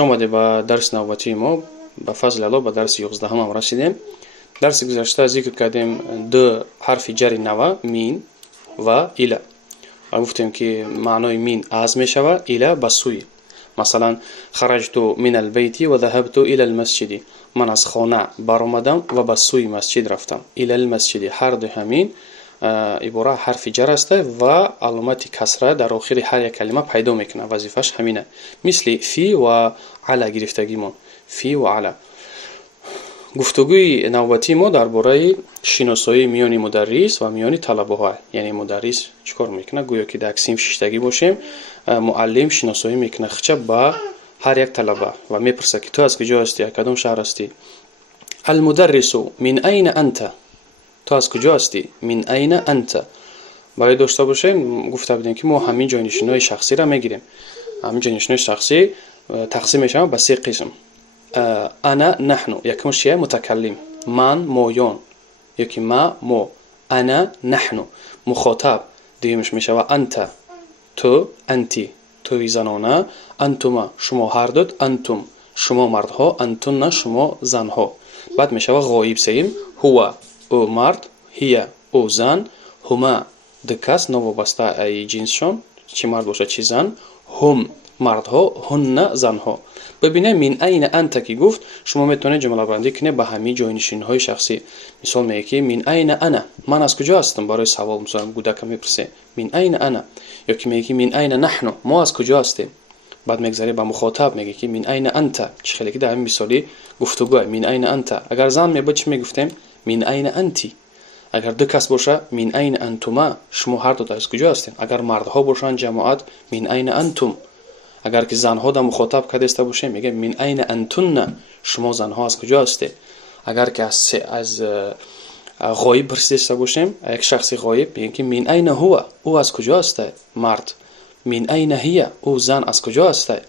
آمده به درس نوبتی ما به فضل الله به درس 11 هم رسیدیم. درس گذشته ذکر کردیم دو حرف جر نوه مین و اله. گفتیم که معنای مین از می شود، اله به سوی. مثلا خرجت من البیت و ذهبت الى المسجد، من از خانه برآمدم و به سوی مسجد رفتم. الى المسجد هر دو همین عباره حرف جر است و علامت کسره در آخر هر یک کلمه پیدا میکنه، وظیفش همینه. مثل فی و علی گرفتگیمون، فی و علی. گفتگوی نوبتی ما درباره شناسایی میان مدرس و میان طلبه ها، یعنی مدرس چیکار میکنه؟ گویا که در سیم ششتگی باشیم، معلم شناسایی میکنه خچه با هر یک طلبه و میپرسه که تو از کجا هستی، از کدام شهر هستی. المدرس من این انت، تو از کجا هستی؟ من این انت. برای داشته باشیم گفته بودیم که ما همین جانشینای شخصی را میگیریم. همین جانشینای شخصی تقسیم میشن به سه قسم. انا نحن، یکمش چیه؟ متکلم، من مویون، یکی ما مو. انا نحن مخاطب، دیگهش میشه و انت تو، انتی توی زنانه، انتما شما هر دوت، انتم شما مردها، انتن شما زنها. بعد میشه غایب سیم، هو او مرد، هی او زن، هما دو کس نوابسته ای جنسشون، چی مرد باشه چی زن، هم مردها، هن زنها. ببینه من این انت که گفت شما میتونید جمله بندی کنید به همین جایگزین های شخصی. مثال میگه که من این انا، من از کجا هستم؟ برای سوال مثلا کودک میپرسه من این انا. یا که میگه من این نحن، ما از کجا هستیم؟ بعد میگذره به مخاطب میگه که من این انت. چه خیلی که در همین مثالی گفتگو من این انت. اگر زن میبود چی میگفتیم؟ من این انتی. اگر دو کس باشه من این انتما، شما هر دو تا از کجا هستین. اگر مردها باشن جماعت من این انتم. اگر که زنها در مخاطب کردسته باشه میگه من این انتن، شما زنها از کجا هستید. اگر که از غایب پرسیده باشیم، یک شخص غایب میگه که من این هو، او از کجا هسته مرد. من این هی، او زن از کجا هسته.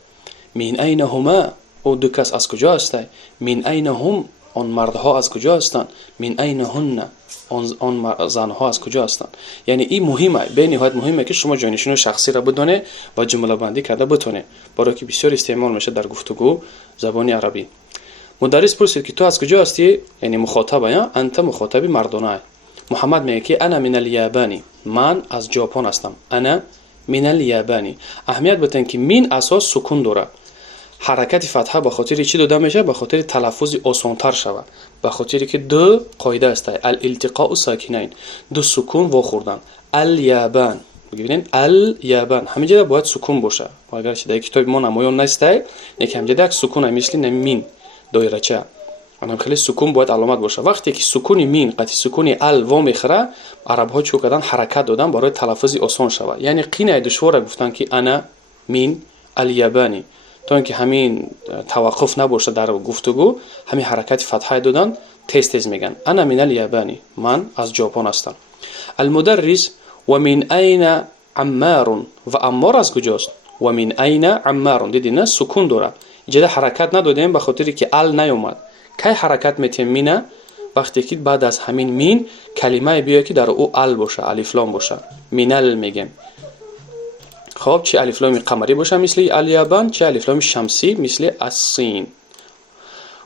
من این هما، او دو کس از کجا هسته. من این هم، آن مردها از کجا هستند. من این هن، آن زنها از کجا هستند. یعنی این مهمه، به نهایت مهمه که شما جانشین شخصی را بدونه و جمله بندی کرده بتونه، برای که بسیار استعمال میشه در گفتگو زبان عربی. مدرس پرسید که تو از کجا هستی؟ یعنی مخاطب، یا انت مخاطب مردانه. محمد میگه که انا من الیابانی، من از ژاپن هستم. انا من الیابانی. اهمیت بدین که من اساس سکون داره. حرکت فتحه به خاطر چی داده میشه؟ به خاطر تلفظ آسان‌تر شود، به خاطر که دو قاعده است: الالتقاء ساکنین، دو سکون واخوردن. الیابان، ببینید الیابان همه جا باید سکون باشه. و اگر چه در کتاب ما نمایان نیست، یک همجا یک سکون مثل نمین دایره چه، اما خیلی سکون باید علامت باشه. وقتی که سکون مین قطعی سکون ال و میخره، عرب ها چو کردن حرکت دادن برای تلفظ آسان شود. یعنی قینه دشوار گفتن که انا من الیابانی، تا اینکه همین توقف نباشه در گفتگو، همین حرکت فتحه دادن تیز تیز میگن انا من الیابانی، من از ژاپن هستم. المدرس و من این عمار، و عمار از کجاست؟ و من این عمار، دیدین نه سکون داره، اینجا حرکت ندادیم به خاطر که ال نیومد. کی حرکت میتیم؟ مینه وقتی که بعد از همین مین کلمه بیاد که در او ال باشه، الف لام باشه، مینل میگیم. خب چه الف لام قمری باشه مثل الیابان، چه الف لام شمسی مثل الصین.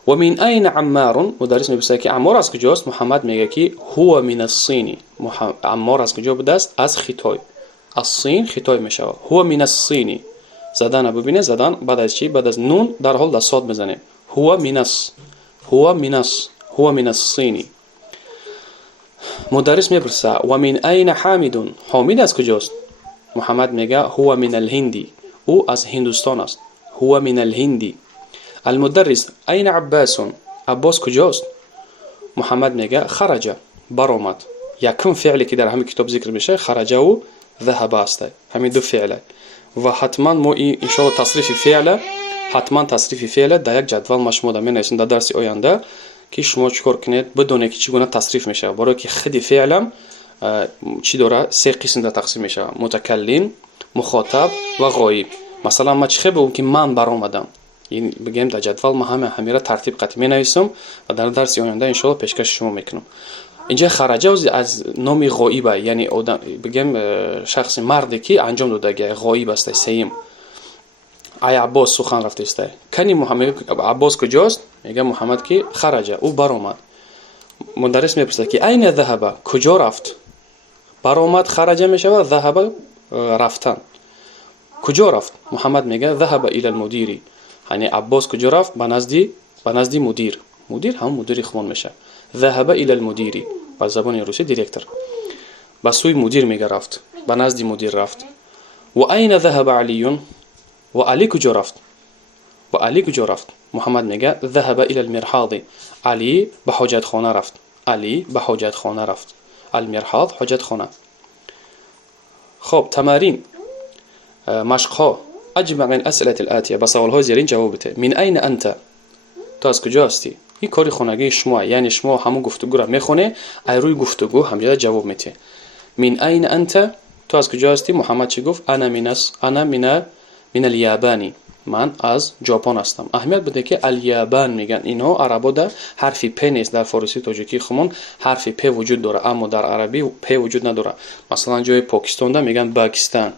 و من این عمار، مدرس میپرسه که عمار از کجاست؟ محمد میگه که هو من الصین. عمار از کجا بوده است؟ از خیتای. الصین خیتای میشه. هو من الصین. زدن ببینه، زدن بعد از چی؟ بعد از نون در حال صاد میزنه. هو منس، هو منس، هو من الصین. مدرس میپرسه و من این حامد، حامد از کجاست؟ محمد میگه هو من الهندی، او از هندوستان است. هو من الهندی. المدرس این عباس، عباس کجاست؟ محمد میگه خرج، برآمد. یکم فعلی که در همین کتاب ذکر میشه خرج و ذهب است، همین دو فعله. و حتما ما ان شاء الله تصریف فعل، حتما تصریف فعل در یک جدول مشمول می‌نویسیم در درس آینده که شما چیکار کنید بدونید که چگونه تصریف میشه. برای که خود فعلم چی داره؟ سه قسم در تقسیم میشه: متکلم، مخاطب و غایب. مثلا ما چه بگم که من برآمدم، این بگیم در جدول ما همه را ترتیب قطعی می‌نویسم و در درس آینده ان شاء الله پیشکش شما میکنم. اینجا خرجه از نام غایبه، یعنی بگیم شخص مردی که انجام داده غایب است. سیم ای عباس سخن رفته است. کنی محمد عباس کجاست؟ میگه محمد که خرجه، او برآمد. مدرس میپرسه که این ذهب، کجا رفت؟ برآمد خرجه میشه، ذهب رفتن. کجا رفت؟ محمد میگه ذهب الى المدیر. یعنی عباس کجا رفت؟ به نزد مدیر. مدیر هم مدیر خوان میشه. ذهب الى المدیر به زبان روسی دیرکتور. به سوی مدیر میگه رفت، به نزد مدیر رفت. و این ذهب علی؟ و علی کجا رفت؟ و علی کجا رفت؟ محمد میگه ذهب الى المرحاض. علی به حاجت خانه رفت. علی به حاجت خانه رفت. المرحاض حاجت خانه. خب تمارین مشق ها. اجمع الاسئله الاتیه. با سوال های زیرین جواب بده. من این انت؟ تو از کجا هستی؟ این کاری خانگی شما، یعنی شما همون گفتگو را میخونه، ای روی گفتگو همجا جواب میده. من این انت؟ تو از کجا هستی؟ محمد چی گفت؟ انا من الیابانی. من از ژاپن هستم. اهمیت بده که الیابان میگن اینها عربا در حرف پ نیست. در فارسی تاجیکی خمون حرف پ وجود داره، اما در عربی پ وجود نداره. مثلا جای پاکستان دا میگن پاکستان،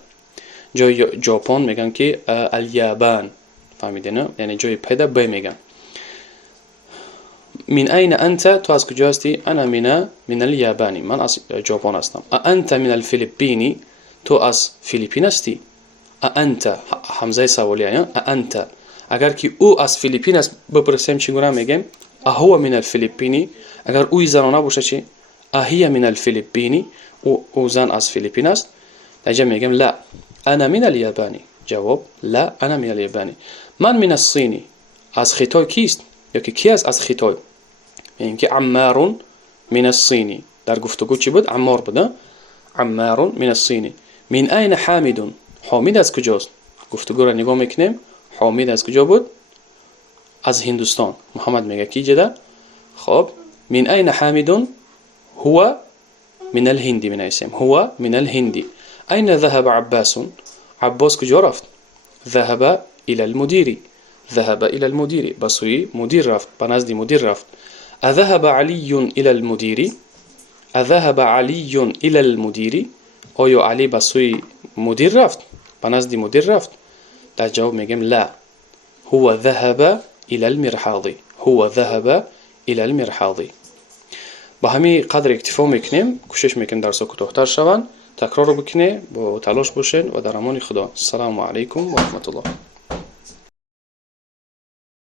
جای ژاپن میگن که الیابان. فهمیدین؟ یعنی جای پ دا ب میگن. من این انت؟ تو از کجا هستی؟ انا من الیابانی. من از ژاپن هستم. انت من الفیلیپینی؟ تو از فیلیپین هستی؟ انت حمزه سوالیه. انت اگر که او از فیلیپین است بپرسیم چگونه میگیم؟ هو من الفیلیپینی. اگر او زنانه باشه چی؟ هی من الفیلیپینی. او زن از فیلیپین است. اینجا میگیم لا انا من الیابانی. جواب لا انا من الیابانی. من من الصینی. از خطای کیست؟ یا که کی است از خطای؟ میگیم که عمار من الصینی. در گفتگو چی بود؟ عمار بود. عمار من الصینی. من این حامد؟ حامد از کجاست؟ گفتگو را نگاه میکنیم. حامد از کجا بود؟ از هندوستان. محمد میگه کی جدا؟ خب من این حامد؟ هو من الهند. من اسم هو من الهند. این ذهب عباس؟ عباس کجا رفت؟ ذهب الى المدير. ذهب الى المدير. بسوی مدیر رفت، به نزد مدیر رفت. اذهب علی الى المدير؟ اذهب علی الى المدير؟ آیا علی به سوی مدیر رفت؟ به نزد مدیر رفت؟ در جواب میگیم لا هو ذهب الى المرحاض. هو ذهب الى المرحاض. با همین قدر اکتفا میکنیم. کوشش میکنیم درس کوتاه‌تر شوند. تکرار بکنید، با تلاش باشین و در امان خدا. السلام علیکم و رحمت الله.